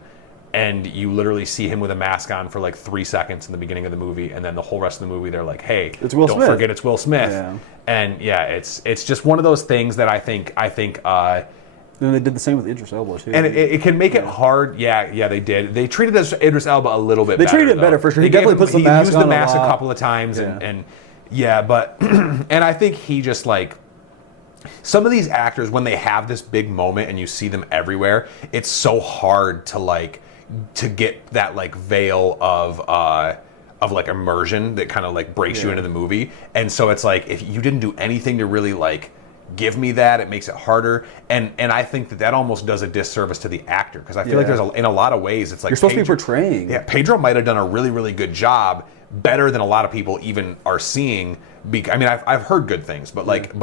and you literally see him with a mask on for like 3 seconds in the beginning of the movie, and then the whole rest of the movie they're like, hey, it's Will don't Smith. forget it's Will Smith. Yeah. And it's just one of those things that I think and they did the same with Idris Elba too. and it can make it hard. Yeah, they did. They treated Idris Elba a little bit better. They treated it better, for sure. He definitely puts the mask used on the mask a lot. couple of times, and but and I think he just like, some of these actors, when they have this big moment and you see them everywhere, it's so hard to get that like veil of like immersion that kind of like breaks you into the movie. And so it's like, if you didn't do anything to really like give me that, it makes it harder. And I think that almost does a disservice to the actor, because I feel like there's in a lot of ways it's like, you're supposed to be portraying. Yeah, Pedro might have done a really, really good job, better than a lot of people even are seeing. I mean, I've heard good things, but like,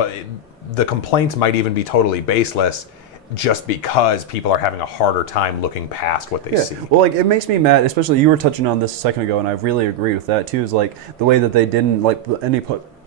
the complaints might even be totally baseless, just because people are having a harder time looking past what they see. Well, like, it makes me mad, especially, you were touching on this a second ago, and I really agree with that too, is like the way that they didn't like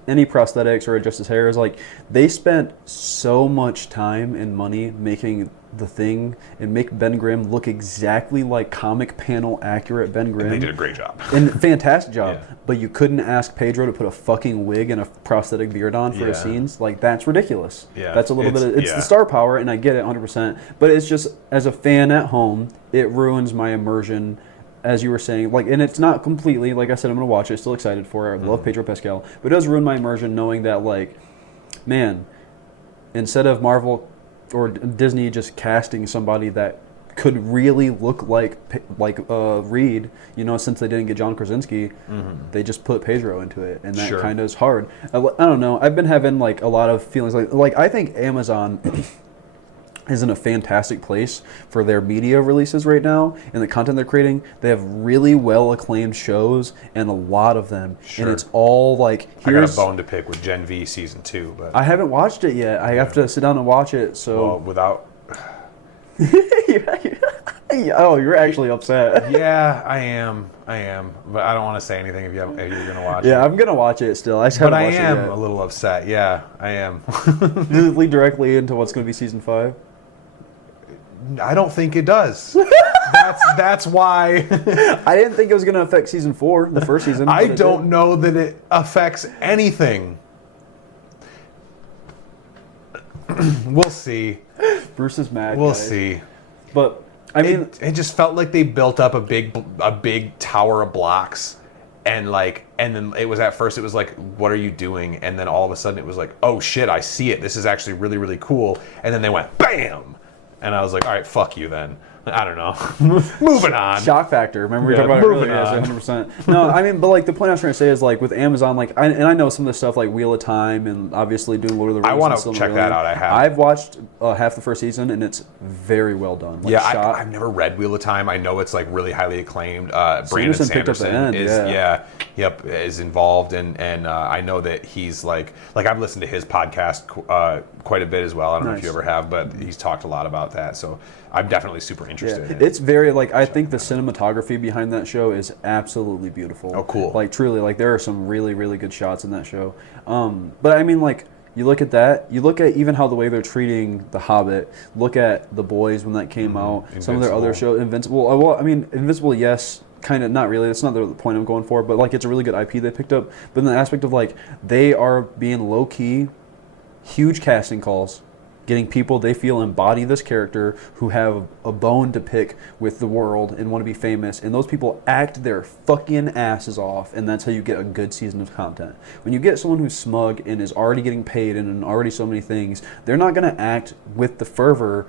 any prosthetics or adjust his hair. Is like, they spent so much time and money making the Thing and make Ben Grimm look exactly like comic panel accurate Ben Grimm. And they did a great job. And fantastic job. Yeah. But you couldn't ask Pedro to put a fucking wig and a prosthetic beard on for his scenes. Like, that's ridiculous. Yeah. That's a little bit of, it's the star power, and I get it 100%. But it's just, as a fan at home, it ruins my immersion, as you were saying. Like, and it's not completely, like I said, I'm going to watch it. Still excited for it. I love Pedro Pascal. But it does ruin my immersion knowing that, like, man, instead of Marvel or Disney just casting somebody that could really look like Reed, you know, since they didn't get John Krasinski, they just put Pedro into it, and that kind of is hard. I don't know. I've been having like a lot of feelings like I think Amazon is in a fantastic place for their media releases right now and the content they're creating. They have really well acclaimed shows, and a lot of them, and it's all like, I got a bone to pick with Gen V season 2, but I haven't watched it yet. I have to sit down and watch it. So without. Oh, you're actually upset. Yeah, I am, but I don't want to say anything if you're gonna watch it. Yeah, I'm gonna watch it still. I just haven't watched it yet. But I am a little upset. Yeah, I am. Does it lead directly into what's going to be season 5? I don't think it does. That's why. I didn't think it was going to affect season 4, the first season. I don't know that it affects anything. We'll see. Bruce is mad. We'll guys. see. But I mean, it just felt like they built up a big tower of blocks, and then it was, at first it was like, what are you doing? And then all of a sudden it was like, oh shit, I see it. This is actually really, really cool. And then they went bam, and I was like, all right, fuck you then. I don't know. Moving on. Shock factor. Remember we talked about it earlier. Yes, 100%. No, I mean, but like the point I was trying to say is like with Amazon, like, and I know some of the stuff like Wheel of Time and obviously doing Lord of the Rings. I want to check that out. I've watched half the first season, and it's very well done. Like, I've never read Wheel of Time. I know it's like really highly acclaimed. Brandon Sanderson picked up the end, is Yep, is involved, and I know that he's like I've listened to his podcast quite a bit as well. I don't know if you ever have, but he's talked a lot about that. So I'm definitely super interested. Yeah. It's very I think the cinematography behind that show is absolutely beautiful. Oh, cool. Like truly, there are some really really good shots in that show. But I mean you look at that, you look at even how the way they're treating The Hobbit, look at The Boys when that came out, some of their other shows, Invincible. Well, I mean, Invincible, yes, kind of, not really. That's not the point I'm going for, but it's a really good IP they picked up. But in the aspect of they are being low key, huge casting calls, getting people they feel embody this character who have a bone to pick with the world and want to be famous, and those people act their fucking asses off, and that's how you get a good season of content. When you get someone who's smug and is already getting paid and already so many things, they're not going to act with the fervor.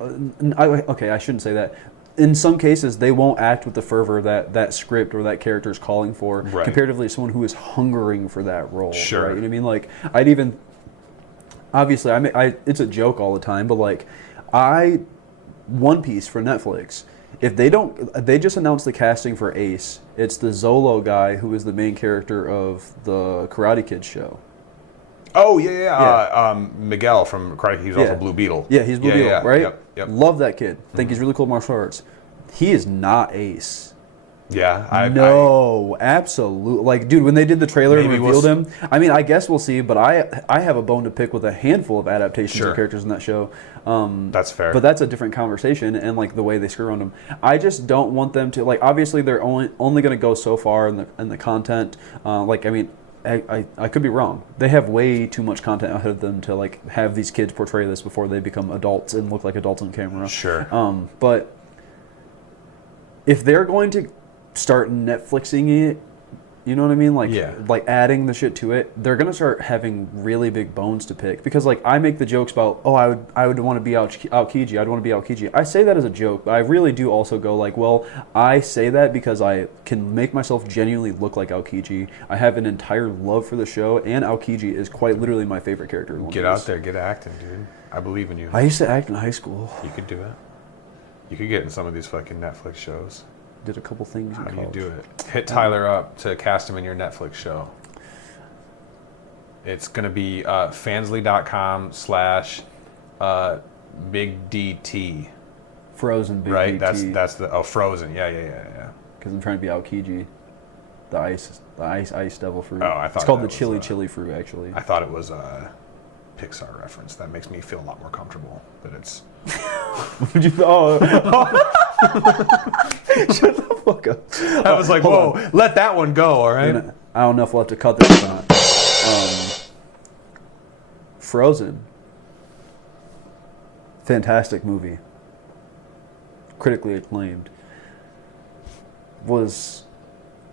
I shouldn't say that. In some cases, they won't act with the fervor that script or that character is calling for, comparatively to someone who is hungering for that role. Sure. Right? You know what I mean? I'd even... Obviously, it's a joke all the time, but One Piece for Netflix. If they just announced the casting for Ace. It's the Zolo guy who is the main character of the Karate Kid show. Oh yeah. Miguel from Karate Kid. He's also Blue Beetle. Yeah, he's Blue Beetle, right? Yep. Love that kid. Think he's really cool at martial arts. He is not Ace. Yeah, absolutely. Dude, when they did the trailer and revealed him, I mean, I guess we'll see, but I have a bone to pick with a handful of adaptations of characters in that show. That's fair. But that's a different conversation, and the way they screw around them. I just don't want them to, obviously they're only going to go so far in the content. I could be wrong. They have way too much content ahead of them to have these kids portray this before they become adults and look like adults on camera. Sure. But if they're going to start Netflixing it, you know what I mean? Adding the shit to it, they're gonna start having really big bones to pick. Because I make the jokes about, I would want to be Aokiji. I'd want to be Aokiji. I say that as a joke, but I really do also go well, I say that because I can make myself genuinely look like Aokiji. I have an entire love for the show, and Aokiji is quite literally my favorite character. Get out there, get acting, dude. I believe in you. I used to act in high school. You could do it. You could get in some of these fucking Netflix shows. Did a couple things. How do you do it? Hit Tyler up to cast him in your Netflix show. It's going to be fansly.com/bigdt. Frozen Big right? DT. That's the Frozen. Yeah. Because I'm trying to be Aokiji, the ice devil fruit. Oh, I thought it's called that the chili fruit actually. I thought it was a Pixar reference. That makes me feel a lot more comfortable that it's. Would you? Shut the fuck up. I was like, whoa, let that one go, all right? I don't know if we'll have to cut this or not. Frozen. Fantastic movie. Critically acclaimed. Was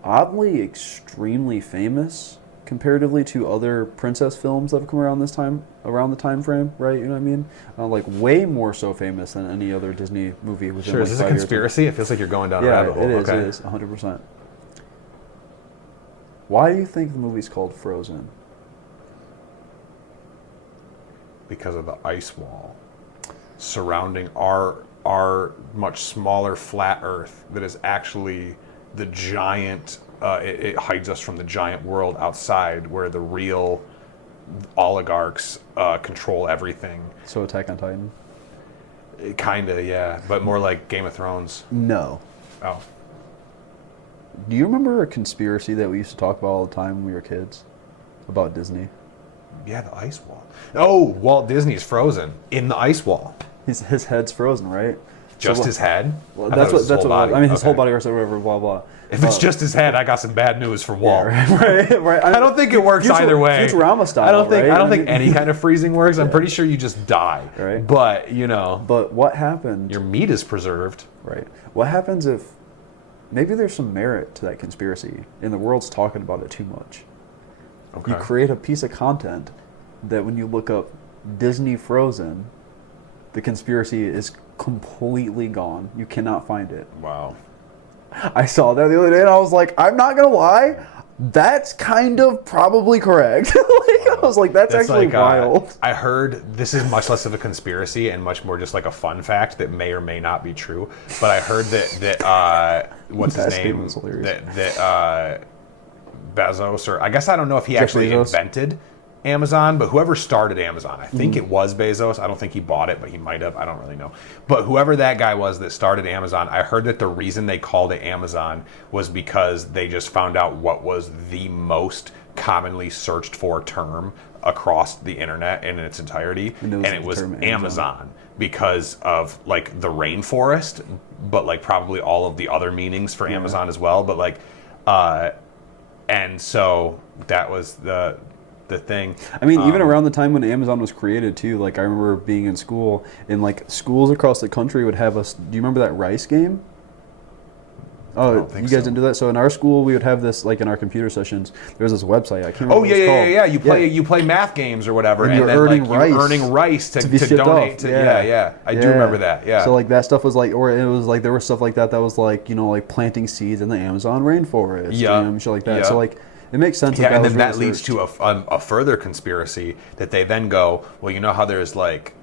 oddly extremely famous comparatively to other princess films that have come around the time frame, right? You know what I mean? Way more so famous than any other Disney movie within. Sure, is this a conspiracy? It feels like you're going down a rabbit hole. It is 100%. Why do you think the movie's called Frozen? Because of the ice wall surrounding our much smaller flat Earth that is actually the giant. It hides us from the giant world outside, where the real oligarchs control everything. So Attack on Titan? Kinda, yeah, but more like Game of Thrones. No. Oh. Do you remember a conspiracy that we used to talk about all the time when we were kids about Disney? Yeah, the ice wall. Oh, Walt Disney's frozen in the ice wall. His head's frozen, right? Just his head? Well, that's what I mean, his whole body or whatever, blah blah. If it's just his head, I got some bad news for Walt. Yeah, right. I don't think it works either way. Futurama style. I don't think any kind of freezing works. I'm pretty sure you just die. Right. But But what happened? Your meat is preserved. Right. What happens if maybe there's some merit to that conspiracy and the world's talking about it too much? Okay. You create a piece of content that when you look up Disney Frozen, the conspiracy is completely gone. You cannot find it. Wow. I saw that the other day and I was like, I'm not gonna lie, that's kind of probably correct. I was like, that's actually wild. I heard this is much less of a conspiracy and much more just like a fun fact that may or may not be true. But I heard that what's his name? Bezos, or I guess I don't know if he Jeff actually Bezos? invented Amazon, but whoever started Amazon, I think it was Bezos. I don't think he bought it, but he might have. I don't really know. But whoever that guy was that started Amazon, I heard that the reason they called it Amazon was because they just found out what was the most commonly searched for term across the internet in its entirety, and it was Amazon because of like the rainforest, but like probably all of the other meanings for Amazon as well. But like, and so that was the thing. I mean, even around the time when Amazon was created too, like I remember being in school, and like schools across the country would have us. Do you remember that rice game? Oh, you guys didn't do that. So in our school, we would have this like in our computer sessions. There was this website. I can't remember. Oh what it's called. You play math games or whatever, And you're then earning like you're earning rice to be shipped donate off. to. I do remember that. Yeah. So like that stuff was like, or it was like there was stuff like that was like like planting seeds in the Amazon rainforest. Yeah. And shit like that. Yeah. So like it makes sense. Yeah, that and then was that leads to a further conspiracy that they then go, well, you know how there's like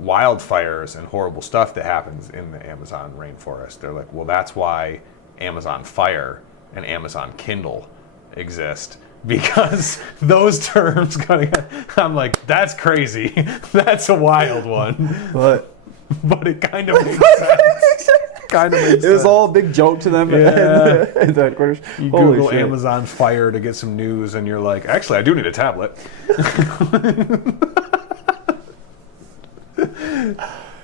wildfires and horrible stuff that happens in the Amazon rainforest. They're like, well, that's why Amazon Fire and Amazon Kindle exist, because those terms I'm like, that's crazy. That's a wild one. But it kind of makes sense. It was all a big joke to them. Yeah. At the headquarters. You Holy Google shit. Amazon Fire to get some news, and you're like, actually, I do need a tablet.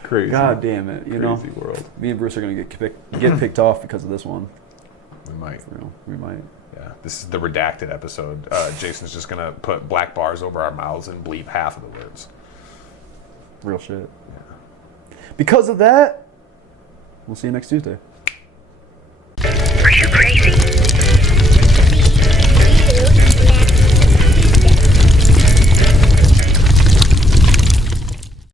Crazy. God damn it! You know, Crazy world. me and Bruce are gonna get picked off because of this one. We might. For real, we might. Yeah. This is the redacted episode. Jason's just gonna put black bars over our mouths and bleep half of the words. Real shit. Yeah. Because of that, we'll see you next Tuesday.